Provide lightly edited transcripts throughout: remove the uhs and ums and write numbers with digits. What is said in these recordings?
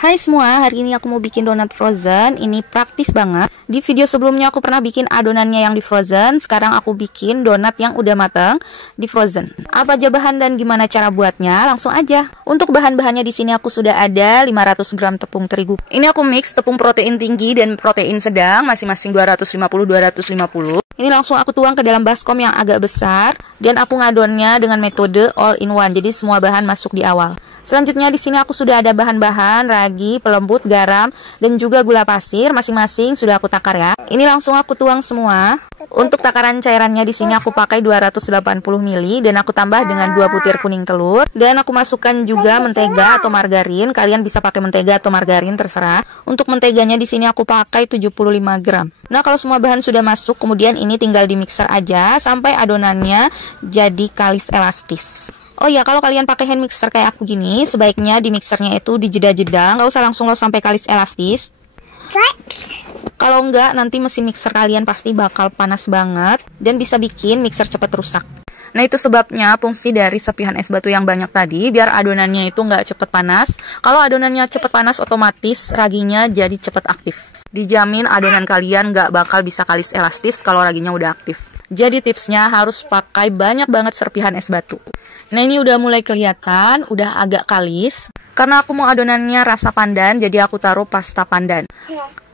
Hai semua, hari ini aku mau bikin donat frozen. Ini praktis banget. Di video sebelumnya aku pernah bikin adonannya yang di frozen. Sekarang aku bikin donat yang udah matang di frozen. Apa aja bahan dan gimana cara buatnya? Langsung aja. Untuk bahan-bahannya di sini aku sudah ada 500 gram tepung terigu. Ini aku mix tepung protein tinggi dan protein sedang, masing-masing 250-250. Ini langsung aku tuang ke dalam baskom yang agak besar dan aku ngadonnya dengan metode all in one. Jadi semua bahan masuk di awal. Selanjutnya di sini aku sudah ada bahan-bahan ragi, pelembut, garam, dan juga gula pasir. Masing-masing sudah aku takar ya. Ini langsung aku tuang semua. Untuk takaran cairannya di sini aku pakai 280 ml dan aku tambah dengan 2 butir kuning telur dan aku masukkan juga mentega atau margarin. Kalian bisa pakai mentega atau margarin terserah. Untuk menteganya di sini aku pakai 75 gram. Nah, kalau semua bahan sudah masuk, kemudian ini tinggal di mixer aja sampai adonannya jadi kalis elastis. Oh ya, kalau kalian pakai hand mixer kayak aku gini, sebaiknya di mixernya itu dijeda-jeda, nggak usah langsung lo sampai kalis elastis. Kalau enggak, nanti mesin mixer kalian pasti bakal panas banget dan bisa bikin mixer cepat rusak. Nah, itu sebabnya fungsi dari serpihan es batu yang banyak tadi, biar adonannya itu nggak cepet panas. Kalau adonannya cepet panas, otomatis raginya jadi cepet aktif. Dijamin adonan kalian nggak bakal bisa kalis elastis kalau raginya udah aktif. Jadi tipsnya harus pakai banyak banget serpihan es batu. Nah, ini udah mulai kelihatan, udah agak kalis. Karena aku mau adonannya rasa pandan, jadi aku taruh pasta pandan.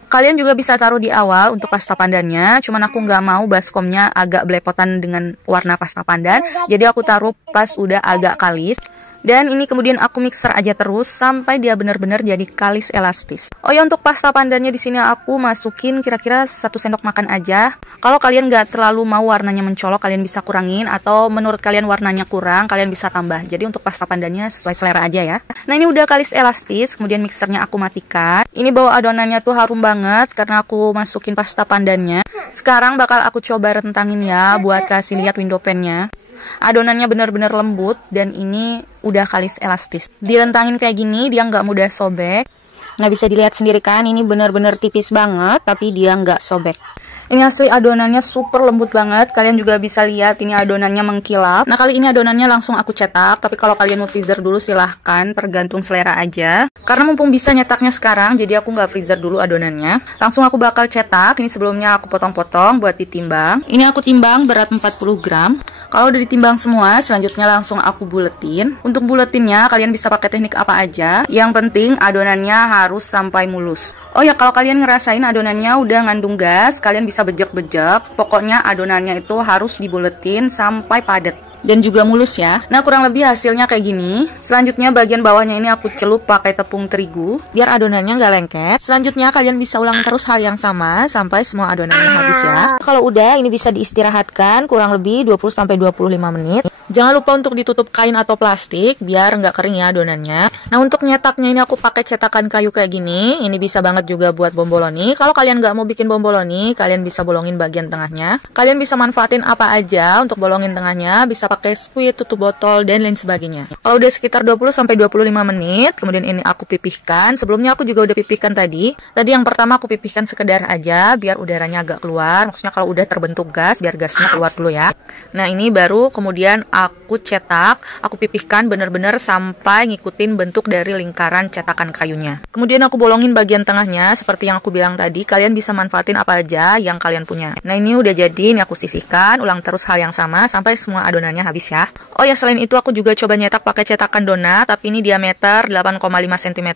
Kalian juga bisa taruh di awal untuk pasta pandannya, cuman aku nggak mau baskomnya agak belepotan dengan warna pasta pandan, jadi aku taruh pas udah agak kalis. Dan ini kemudian aku mixer aja terus sampai dia benar-benar jadi kalis elastis. Oh ya, untuk pasta pandannya di sini aku masukin kira-kira 1 sendok makan aja. Kalau kalian nggak terlalu mau warnanya mencolok, kalian bisa kurangin, atau menurut kalian warnanya kurang, kalian bisa tambah. Jadi untuk pasta pandannya sesuai selera aja ya. Nah, ini udah kalis elastis, kemudian mixernya aku matikan. Ini bau adonannya tuh harum banget karena aku masukin pasta pandannya. Sekarang bakal aku coba rentangin ya buat kasih lihat window pan-nya. Adonannya benar-benar lembut dan ini udah kalis elastis. Direntangin kayak gini dia nggak mudah sobek. Nah, bisa dilihat sendiri kan, ini benar-benar tipis banget tapi dia nggak sobek. Ini asli adonannya super lembut banget. Kalian juga bisa lihat ini adonannya mengkilap. Nah, kali ini adonannya langsung aku cetak. Tapi kalau kalian mau freezer dulu silahkan, tergantung selera aja. Karena mumpung bisa nyetaknya sekarang, jadi aku nggak freezer dulu adonannya. Langsung aku bakal cetak. Ini sebelumnya aku potong-potong buat ditimbang. Ini aku timbang berat 40 gram. Kalau udah ditimbang semua, selanjutnya langsung aku buletin. Untuk buletinnya kalian bisa pakai teknik apa aja. Yang penting adonannya harus sampai mulus. Oh ya, kalau kalian ngerasain adonannya udah ngandung gas, kalian bisa bejek-bejek. Pokoknya adonannya itu harus dibuletin sampai padat dan juga mulus ya. Nah, kurang lebih hasilnya kayak gini. Selanjutnya bagian bawahnya ini aku celup pakai tepung terigu biar adonannya nggak lengket. Selanjutnya kalian bisa ulang terus hal yang sama sampai semua adonannya habis ya. Kalau udah, ini bisa diistirahatkan kurang lebih 20-25 menit. Jangan lupa untuk ditutup kain atau plastik biar nggak kering ya adonannya. Nah, untuk nyetaknya ini aku pakai cetakan kayu kayak gini. Ini bisa banget juga buat bomboloni. Kalau kalian nggak mau bikin bomboloni, kalian bisa bolongin bagian tengahnya. Kalian bisa manfaatin apa aja untuk bolongin tengahnya. Bisa pakai squid, tutup botol, dan lain sebagainya. Kalau udah sekitar 20-25 menit, kemudian ini aku pipihkan. Sebelumnya aku juga udah pipihkan tadi. Tadi yang pertama aku pipihkan sekedar aja biar udaranya agak keluar. Maksudnya kalau udah terbentuk gas, biar gasnya keluar dulu ya. Nah, ini baru kemudian aku cetak, aku pipihkan bener-bener sampai ngikutin bentuk dari lingkaran cetakan kayunya. Kemudian aku bolongin bagian tengahnya, seperti yang aku bilang tadi, kalian bisa manfaatin apa aja yang kalian punya. Nah, ini udah jadi, ini aku sisihkan, ulang terus hal yang sama sampai semua adonannya habis ya. Oh ya, selain itu aku juga coba nyetak pakai cetakan donat, tapi ini diameter 8,5 cm.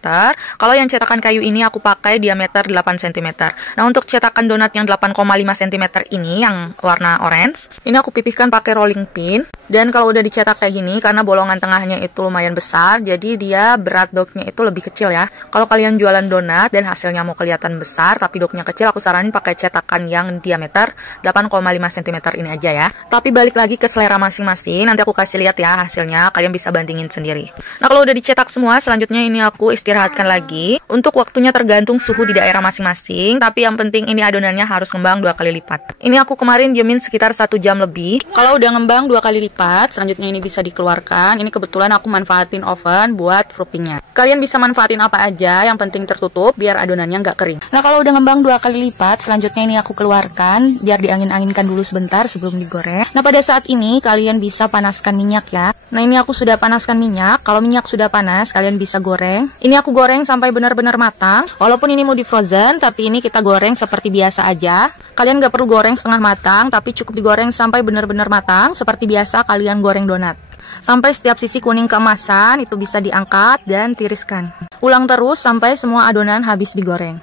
Kalau yang cetakan kayu ini aku pakai diameter 8 cm. Nah, untuk cetakan donat yang 8,5 cm ini, yang warna orange, ini aku pipihkan pakai rolling pin. Dan kalau udah dicetak kayak gini, karena bolongan tengahnya itu lumayan besar, jadi dia berat dognya itu lebih kecil ya. Kalau kalian jualan donat dan hasilnya mau kelihatan besar tapi dognya kecil, aku saranin pakai cetakan yang diameter 8,5 cm ini aja ya. Tapi balik lagi ke selera masing-masing, nanti aku kasih lihat ya hasilnya, kalian bisa bandingin sendiri. Nah, kalau udah dicetak semua, selanjutnya ini aku istirahatkan lagi. Untuk waktunya tergantung suhu di daerah masing-masing, tapi yang penting ini adonannya harus ngembang 2 kali lipat. Ini aku kemarin diemin sekitar 1 jam lebih. Kalau udah ngembang 2 kali lipat, selanjutnya ini bisa dikeluarkan. Ini kebetulan aku manfaatin oven buat proofingnya. Kalian bisa manfaatin apa aja, yang penting tertutup biar adonannya nggak kering. Nah, kalau udah ngembang 2 kali lipat, selanjutnya ini aku keluarkan biar diangin-anginkan dulu sebentar sebelum digoreng. Nah, pada saat ini kalian bisa panaskan minyak ya. Nah, ini aku sudah panaskan minyak. Kalau minyak sudah panas, kalian bisa goreng. Ini aku goreng sampai benar-benar matang. Walaupun ini mau di frozen, tapi ini kita goreng seperti biasa aja. Kalian gak perlu goreng setengah matang, tapi cukup digoreng sampai benar-benar matang. Seperti biasa kalian goreng donat. Sampai setiap sisi kuning keemasan, itu bisa diangkat dan tiriskan. Ulang terus sampai semua adonan habis digoreng.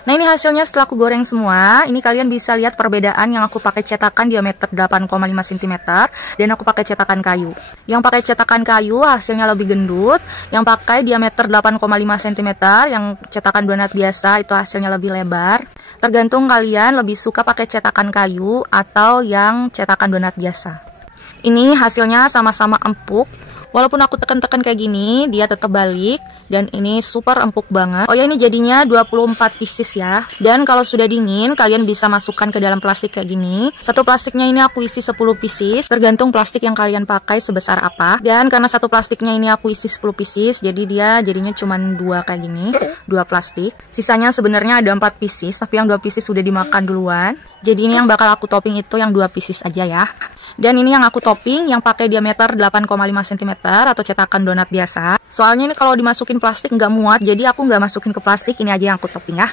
Nah, ini hasilnya setelah aku goreng semua. Ini kalian bisa lihat perbedaan yang aku pakai cetakan diameter 8,5 cm dan aku pakai cetakan kayu. Yang pakai cetakan kayu hasilnya lebih gendut, yang pakai diameter 8,5 cm, yang cetakan donat biasa itu hasilnya lebih lebar. Tergantung kalian lebih suka pakai cetakan kayu atau yang cetakan donat biasa. Ini hasilnya sama-sama empuk. Walaupun aku tekan-tekan kayak gini, dia tetap balik. Dan ini super empuk banget. Oh ya, ini jadinya 24 pieces ya. Dan kalau sudah dingin, kalian bisa masukkan ke dalam plastik kayak gini. Satu plastiknya ini aku isi 10 pieces. Tergantung plastik yang kalian pakai sebesar apa. Dan karena satu plastiknya ini aku isi 10 pieces, jadi dia jadinya cuma 2 kayak gini. 2 plastik. Sisanya sebenarnya ada 4 pieces, tapi yang 2 pieces sudah dimakan duluan. Jadi ini yang bakal aku topping itu yang 2 pieces aja ya. Dan ini yang aku topping yang pakai diameter 8,5 cm atau cetakan donat biasa. Soalnya ini kalau dimasukin plastik nggak muat, jadi aku nggak masukin ke plastik, ini aja yang aku topping ya.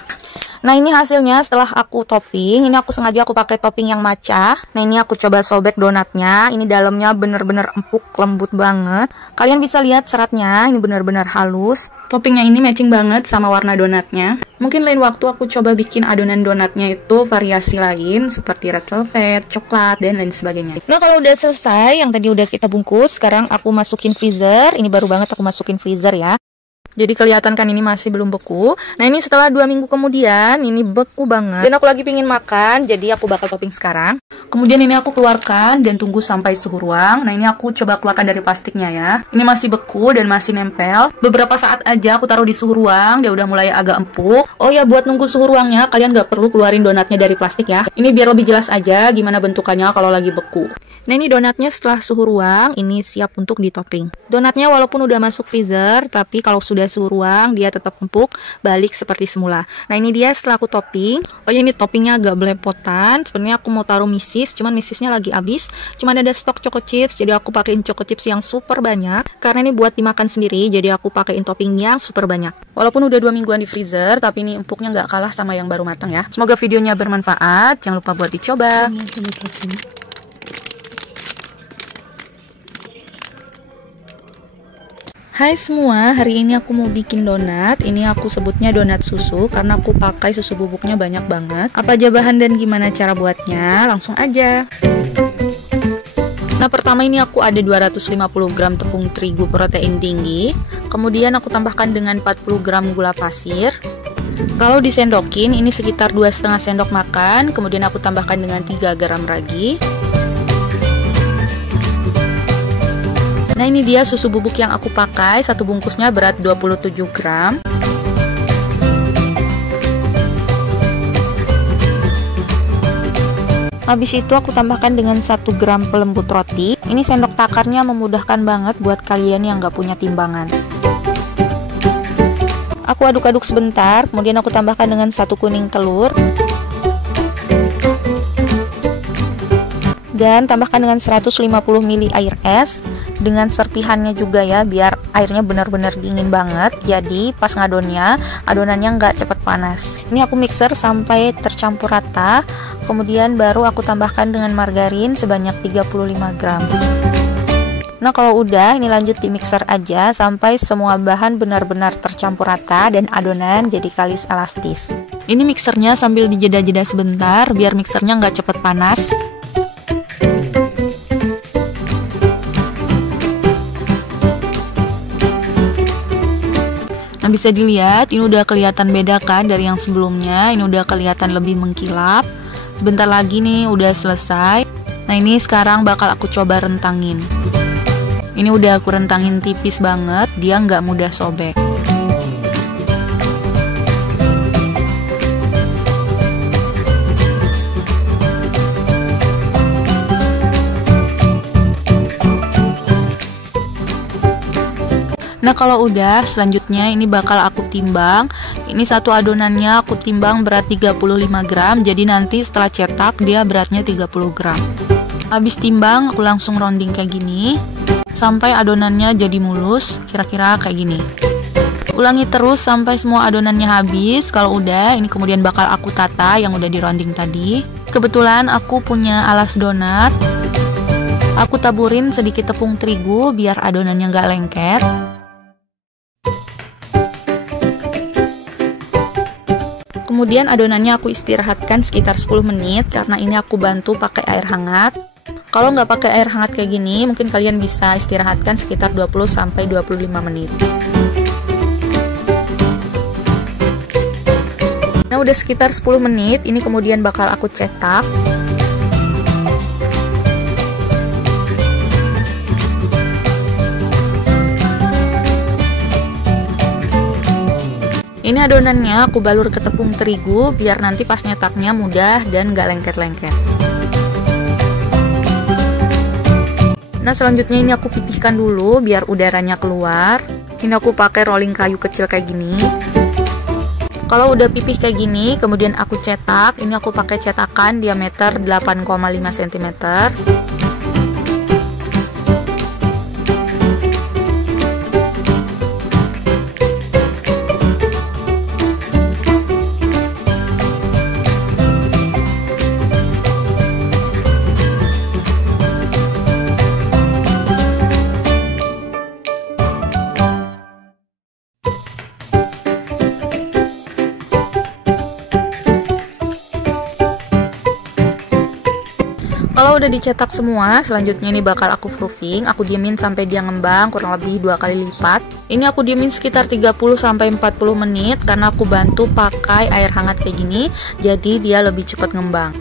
Nah, ini hasilnya setelah aku topping. Ini aku sengaja aku pakai topping yang matcha. Nah, ini aku coba sobek donatnya. Ini dalamnya bener-bener empuk, lembut banget. Kalian bisa lihat seratnya, ini bener-bener halus. Toppingnya ini matching banget sama warna donatnya. Mungkin lain waktu aku coba bikin adonan donatnya itu variasi lain seperti red velvet, coklat, dan lain sebagainya. Nah, kalau udah selesai, yang tadi udah kita bungkus, sekarang aku masukin freezer. Ini baru banget aku masukin freezer ya. Jadi kelihatan kan ini masih belum beku. Nah, ini setelah 2 minggu kemudian, ini beku banget. Dan aku lagi pingin makan, jadi aku bakal topping sekarang. Kemudian ini aku keluarkan dan tunggu sampai suhu ruang. Nah, ini aku coba keluarkan dari plastiknya ya. Ini masih beku dan masih nempel. Beberapa saat aja aku taruh di suhu ruang, dia udah mulai agak empuk. Oh ya, buat nunggu suhu ruangnya, kalian gak perlu keluarin donatnya dari plastik ya. Ini biar lebih jelas aja gimana bentukannya kalau lagi beku. Nah, ini donatnya setelah suhu ruang, ini siap untuk ditopping. Donatnya walaupun udah masuk freezer, tapi kalau sudah suhu ruang, dia tetap empuk, balik seperti semula. Nah, ini dia setelah aku topping. Oh ya, ini toppingnya agak belepotan. Sebenarnya aku mau taruh misis, cuman misisnya lagi habis. Cuman ada stok choco chips, jadi aku pakein choco chips yang super banyak. Karena ini buat dimakan sendiri, jadi aku pakein topping yang super banyak. Walaupun udah 2 mingguan di freezer, tapi ini empuknya nggak kalah sama yang baru matang ya. Semoga videonya bermanfaat. Jangan lupa buat dicoba. Hai semua, hari ini aku mau bikin donat. Ini aku sebutnya donat susu karena aku pakai susu bubuknya banyak banget. Apa aja bahan dan gimana cara buatnya? Langsung aja. Nah, pertama ini aku ada 250 gram tepung terigu protein tinggi. Kemudian aku tambahkan dengan 40 gram gula pasir. Kalau disendokin ini sekitar 2,5 sendok makan. Kemudian aku tambahkan dengan 3 gram ragi. Nah, ini dia susu bubuk yang aku pakai. Satu bungkusnya berat 27 gram. Habis itu aku tambahkan dengan 1 gram pelembut roti. Ini sendok takarnya memudahkan banget buat kalian yang gak punya timbangan. Aku aduk-aduk sebentar, kemudian aku tambahkan dengan 1 kuning telur. Dan tambahkan dengan 150 ml air es. Dengan serpihannya juga ya, biar airnya benar-benar dingin banget. Jadi pas ngadonnya, adonannya nggak cepet panas. Ini aku mixer sampai tercampur rata. Kemudian baru aku tambahkan dengan margarin sebanyak 35 gram. Nah, kalau udah, ini lanjut di mixer aja sampai semua bahan benar-benar tercampur rata dan adonan jadi kalis elastis. Ini mixernya sambil dijeda-jeda sebentar biar mixernya nggak cepet panas. Nah, bisa dilihat ini udah kelihatan beda kan dari yang sebelumnya. Ini udah kelihatan lebih mengkilap. Sebentar lagi nih udah selesai. Nah, ini sekarang bakal aku coba rentangin. Ini udah aku rentangin tipis banget, dia nggak mudah sobek. Nah, kalau udah, selanjutnya ini bakal aku timbang. Ini satu adonannya aku timbang berat 35 gram. Jadi nanti setelah cetak dia beratnya 30 gram. Habis timbang, aku langsung rounding kayak gini sampai adonannya jadi mulus, kira-kira kayak gini. Ulangi terus sampai semua adonannya habis. Kalau udah, ini kemudian bakal aku tata yang udah di rounding tadi. Kebetulan aku punya alas donat. Aku taburin sedikit tepung terigu biar adonannya nggak lengket. Kemudian adonannya aku istirahatkan sekitar 10 menit karena ini aku bantu pakai air hangat. Kalau nggak pakai air hangat kayak gini, mungkin kalian bisa istirahatkan sekitar 20-25 menit. Nah, udah sekitar 10 menit, ini kemudian bakal aku cetak. Ini adonannya aku balur ke tepung terigu biar nanti pas nyetaknya mudah dan nggak lengket-lengket. Nah, selanjutnya ini aku pipihkan dulu biar udaranya keluar. Ini aku pakai rolling kayu kecil kayak gini. Kalau udah pipih kayak gini, kemudian aku cetak. Ini aku pakai cetakan diameter 8,5 cm. Kalau udah dicetak semua, selanjutnya ini bakal aku proofing. Aku diemin sampai dia ngembang kurang lebih 2 kali lipat. Ini aku diemin sekitar 30-40 menit karena aku bantu pakai air hangat kayak gini, jadi dia lebih cepat ngembang.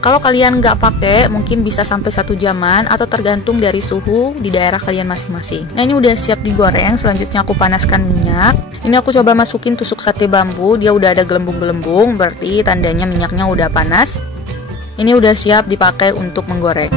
Kalau kalian nggak pakai, mungkin bisa sampai 1 jaman atau tergantung dari suhu di daerah kalian masing-masing. Nah, ini udah siap digoreng. Selanjutnya aku panaskan minyak. Ini aku coba masukin tusuk sate bambu. Dia udah ada gelembung-gelembung, berarti tandanya minyaknya udah panas. Ini udah siap dipakai untuk menggoreng.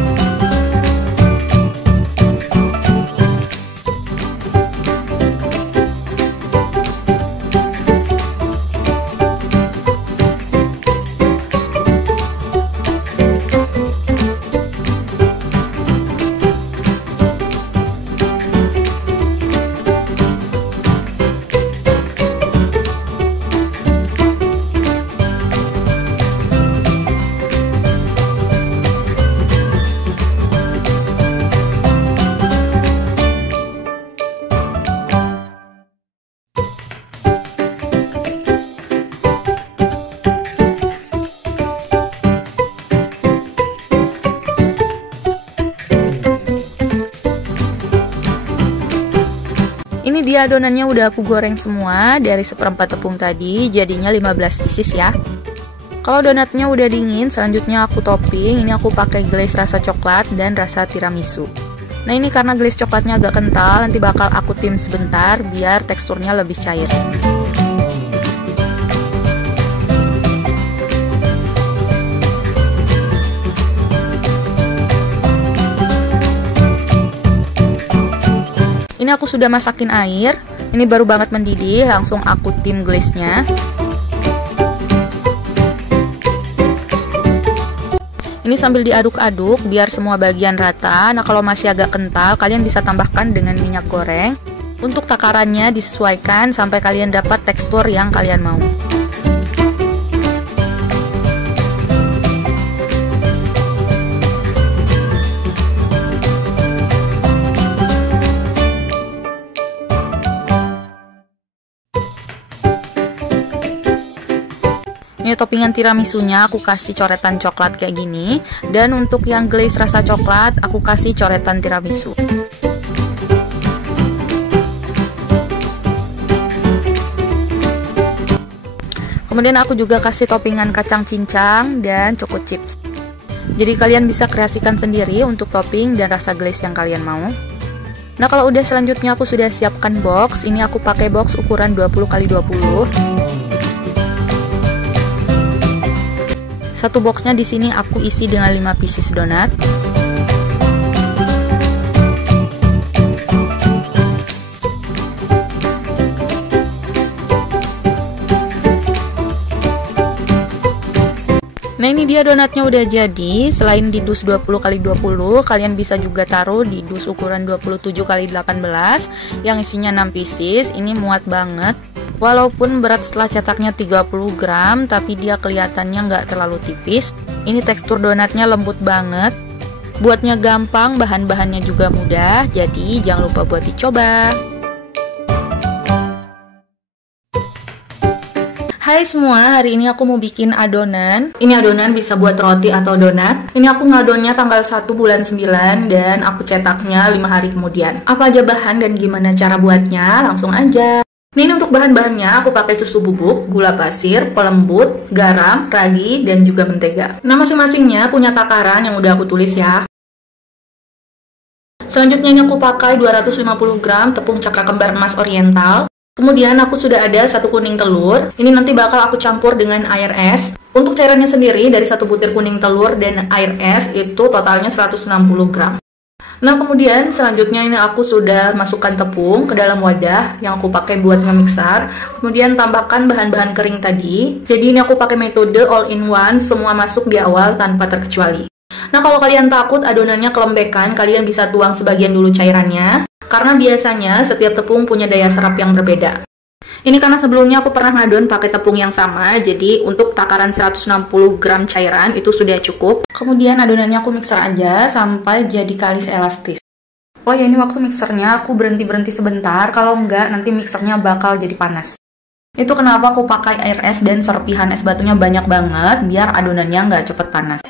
Ini dia adonannya udah aku goreng semua dari 1/4 tepung tadi, jadinya 15 pieces ya. Kalau donatnya udah dingin, selanjutnya aku topping. Ini aku pakai glaze rasa coklat dan rasa tiramisu. Nah, ini karena glaze coklatnya agak kental, nanti bakal aku tim sebentar biar teksturnya lebih cair. Ini aku sudah masakin air, ini baru banget mendidih, langsung aku tim glaze-nya. Ini sambil diaduk-aduk biar semua bagian rata. Nah, kalau masih agak kental, kalian bisa tambahkan dengan minyak goreng. Untuk takarannya disesuaikan sampai kalian dapat tekstur yang kalian mau. Ini toppingan tiramisunya aku kasih coretan coklat kayak gini, dan untuk yang glaze rasa coklat aku kasih coretan tiramisu. Kemudian aku juga kasih toppingan kacang cincang dan choco chips. Jadi kalian bisa kreasikan sendiri untuk topping dan rasa glaze yang kalian mau. Nah, kalau udah selanjutnya aku sudah siapkan box. Ini aku pakai box ukuran 20x20. Satu boxnya di sini aku isi dengan 5 pieces donat. Nah, ini dia donatnya udah jadi. Selain di dus 20x20, kalian bisa juga taruh di dus ukuran 27x18 yang isinya 6 pieces. Ini muat banget. Walaupun berat setelah cetaknya 30 gram, tapi dia kelihatannya nggak terlalu tipis. Ini tekstur donatnya lembut banget. Buatnya gampang, bahan-bahannya juga mudah. Jadi jangan lupa buat dicoba. Hai semua, hari ini aku mau bikin adonan. Ini adonan bisa buat roti atau donat. Ini aku ngadonnya tanggal 1 bulan 9 dan aku cetaknya 5 hari kemudian. Apa aja bahan dan gimana cara buatnya? Langsung aja. Ini untuk bahan-bahannya aku pakai susu bubuk, gula pasir, pelembut, garam, ragi, dan juga mentega. Nah, masing-masingnya punya takaran yang udah aku tulis ya. Selanjutnya ini aku pakai 250 gram tepung cakra kembar emas oriental. Kemudian aku sudah ada 1 kuning telur. Ini nanti bakal aku campur dengan air es. Untuk cairannya sendiri dari 1 butir kuning telur dan air es itu totalnya 160 gram. Nah, kemudian selanjutnya ini aku sudah masukkan tepung ke dalam wadah yang aku pakai buat nge-mixer. Kemudian tambahkan bahan-bahan kering tadi. Jadi ini aku pakai metode all in one, semua masuk di awal tanpa terkecuali. Nah, kalau kalian takut adonannya kelembekan, kalian bisa tuang sebagian dulu cairannya. Karena biasanya setiap tepung punya daya serap yang berbeda. Ini karena sebelumnya aku pernah ngadon pakai tepung yang sama, jadi untuk takaran 160 gram cairan itu sudah cukup. Kemudian adonannya aku mixer aja sampai jadi kalis elastis. Oh ya, ini waktu mixernya aku berhenti sebentar, kalau enggak nanti mixernya bakal jadi panas. Itu kenapa aku pakai air es dan serpihan es batunya banyak banget, biar adonannya nggak cepet panas.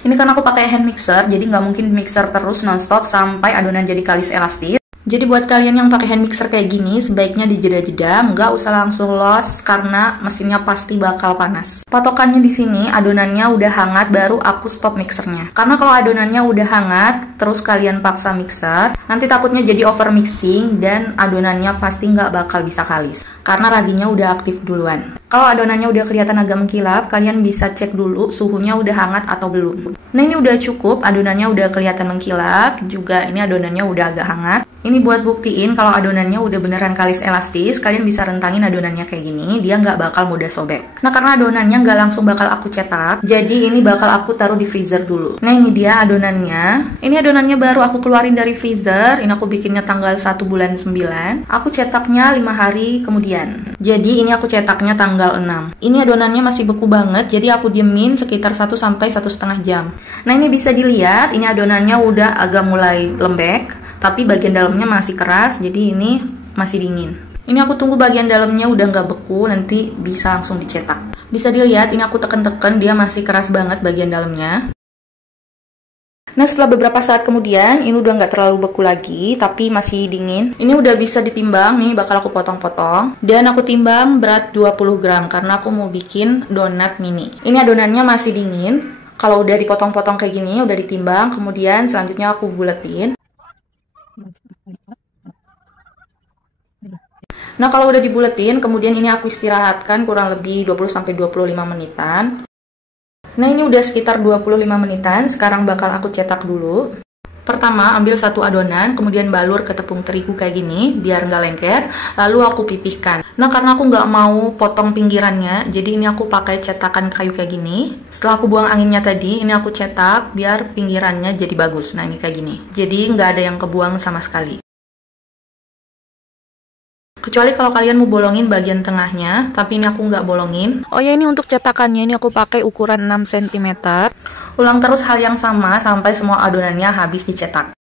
Ini karena aku pakai hand mixer, jadi nggak mungkin mixer terus nonstop sampai adonan jadi kalis elastis. Jadi buat kalian yang pakai hand mixer kayak gini, sebaiknya dijeda-jeda, nggak usah langsung los karena mesinnya pasti bakal panas. Patokannya di sini adonannya udah hangat baru aku stop mixernya. Karena kalau adonannya udah hangat, terus kalian paksa mixer, nanti takutnya jadi over mixing dan adonannya pasti nggak bakal bisa kalis. Karena raginya udah aktif duluan. Kalau adonannya udah kelihatan agak mengkilap, kalian bisa cek dulu suhunya udah hangat atau belum. Nah, ini udah cukup, adonannya udah kelihatan mengkilap, juga ini adonannya udah agak hangat. Ini buat buktiin kalau adonannya udah beneran kalis elastis, kalian bisa rentangin adonannya kayak gini, dia nggak bakal mudah sobek. Nah, karena adonannya nggak langsung bakal aku cetak, jadi ini bakal aku taruh di freezer dulu. Nah, ini dia adonannya. Ini adonannya baru aku keluarin dari freezer, ini aku bikinnya tanggal 1 bulan 9. Aku cetaknya 5 hari kemudian. Jadi ini aku cetaknya tanggal 6. Ini adonannya masih beku banget, jadi aku diemin sekitar 1 sampai 1,5 jam. Nah, ini bisa dilihat, ini adonannya udah agak mulai lembek, tapi bagian dalamnya masih keras, jadi ini masih dingin. Ini aku tunggu bagian dalamnya udah nggak beku, nanti bisa langsung dicetak. Bisa dilihat, ini aku teken-teken, dia masih keras banget bagian dalamnya. Nah, setelah beberapa saat kemudian, ini udah nggak terlalu beku lagi, tapi masih dingin. Ini udah bisa ditimbang, nih bakal aku potong-potong. Dan aku timbang berat 20 gram, karena aku mau bikin donat mini. Ini adonannya masih dingin. Kalau udah dipotong-potong kayak gini, udah ditimbang, kemudian selanjutnya aku buletin. Nah, kalau udah dibuletin, kemudian ini aku istirahatkan kurang lebih 20-25 menitan. Nah, ini udah sekitar 25 menitan, sekarang bakal aku cetak dulu. Pertama, ambil 1 adonan, kemudian balur ke tepung terigu kayak gini, biar nggak lengket, lalu aku pipihkan. Nah, karena aku nggak mau potong pinggirannya, jadi ini aku pakai cetakan kayu kayak gini. Setelah aku buang anginnya tadi, ini aku cetak, biar pinggirannya jadi bagus. Nah, ini kayak gini. Jadi nggak ada yang kebuang sama sekali. Kecuali kalau kalian mau bolongin bagian tengahnya, tapi ini aku nggak bolongin. Oh ya, ini untuk cetakannya, ini aku pakai ukuran 6 cm. Ulang terus hal yang sama sampai semua adonannya habis dicetak.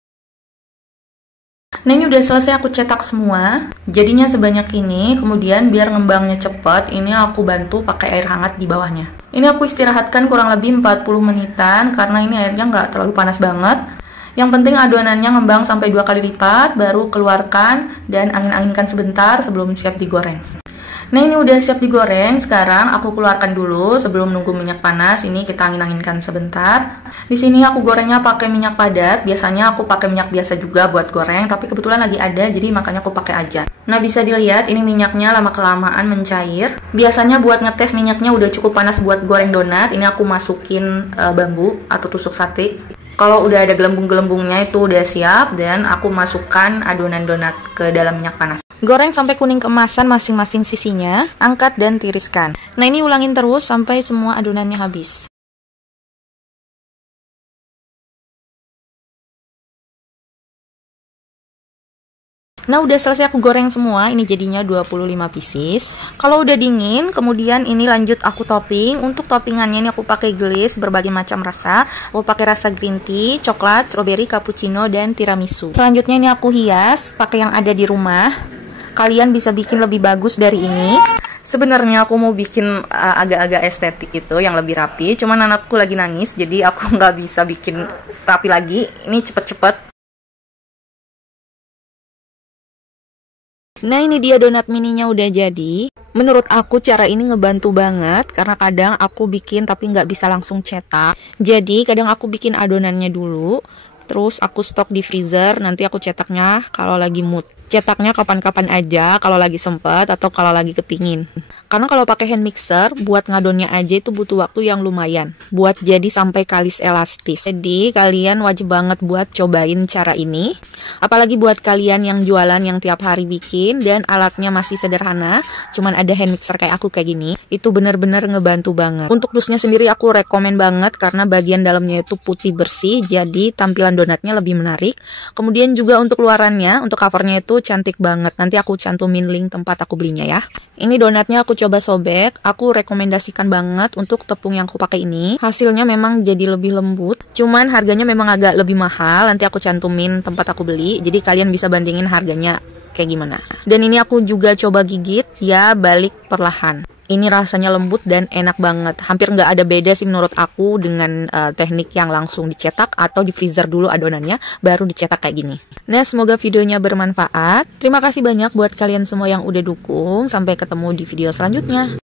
Nah, ini udah selesai aku cetak semua. Jadinya sebanyak ini, kemudian biar ngembangnya cepat, ini aku bantu pakai air hangat di bawahnya. Ini aku istirahatkan kurang lebih 40 menitan, karena ini airnya nggak terlalu panas banget. Yang penting adonannya ngembang sampai 2 kali lipat, baru keluarkan dan angin-anginkan sebentar sebelum siap digoreng. Nah, ini udah siap digoreng, sekarang aku keluarkan dulu sebelum nunggu minyak panas. Ini kita angin-anginkan sebentar. Di sini aku gorengnya pakai minyak padat, biasanya aku pakai minyak biasa juga buat goreng, tapi kebetulan lagi ada, jadi makanya aku pakai aja. Nah, bisa dilihat ini minyaknya lama-kelamaan mencair. Biasanya buat ngetes minyaknya udah cukup panas buat goreng donat, ini aku masukin bambu atau tusuk sate. Kalau udah ada gelembung-gelembungnya itu udah siap, dan aku masukkan adonan donat ke dalam minyak panas. Goreng sampai kuning keemasan masing-masing sisinya, angkat dan tiriskan. Nah, ini ulangin terus sampai semua adonannya habis. Nah, udah selesai aku goreng semua, ini jadinya 25 pieces. Kalau udah dingin, kemudian ini lanjut aku topping. Untuk toppingannya ini aku pakai glaze berbagai macam rasa. Aku pakai rasa green tea, coklat, strawberry, cappuccino, dan tiramisu. Selanjutnya ini aku hias pakai yang ada di rumah. Kalian bisa bikin lebih bagus dari ini. Sebenarnya aku mau bikin agak-agak estetik itu, yang lebih rapi. Cuman anakku lagi nangis, jadi aku nggak bisa bikin rapi lagi. Ini cepet-cepet. Nah, ini dia donat mininya udah jadi. Menurut aku cara ini ngebantu banget, karena kadang aku bikin tapi nggak bisa langsung cetak. Jadi kadang aku bikin adonannya dulu, terus aku stok di freezer, nanti aku cetaknya kalau lagi mood. Cetaknya kapan-kapan aja, kalau lagi sempet atau kalau lagi kepingin. Karena kalau pakai hand mixer, buat ngadonnya aja itu butuh waktu yang lumayan, buat jadi sampai kalis elastis. Jadi kalian wajib banget buat cobain cara ini. Apalagi buat kalian yang jualan yang tiap hari bikin dan alatnya masih sederhana, cuman ada hand mixer kayak aku kayak gini, itu bener-bener ngebantu banget. Untuk dusnya sendiri aku rekomen banget karena bagian dalamnya itu putih bersih, jadi tampilan donatnya lebih menarik. Kemudian juga untuk luarannya, untuk covernya itu cantik banget. Nanti aku cantumin link tempat aku belinya ya. Ini donatnya aku coba sobek. Aku rekomendasikan banget untuk tepung yang aku pakai ini. Hasilnya memang jadi lebih lembut. Cuman harganya memang agak lebih mahal. Nanti aku cantumin tempat aku beli. Jadi kalian bisa bandingin harganya kayak gimana. Dan ini aku juga coba gigit, ya balik perlahan. Ini rasanya lembut dan enak banget. Hampir nggak ada beda sih menurut aku dengan teknik yang langsung dicetak atau di freezer dulu adonannya, baru dicetak kayak gini. Nah, semoga videonya bermanfaat. Terima kasih banyak buat kalian semua yang udah dukung. Sampai ketemu di video selanjutnya.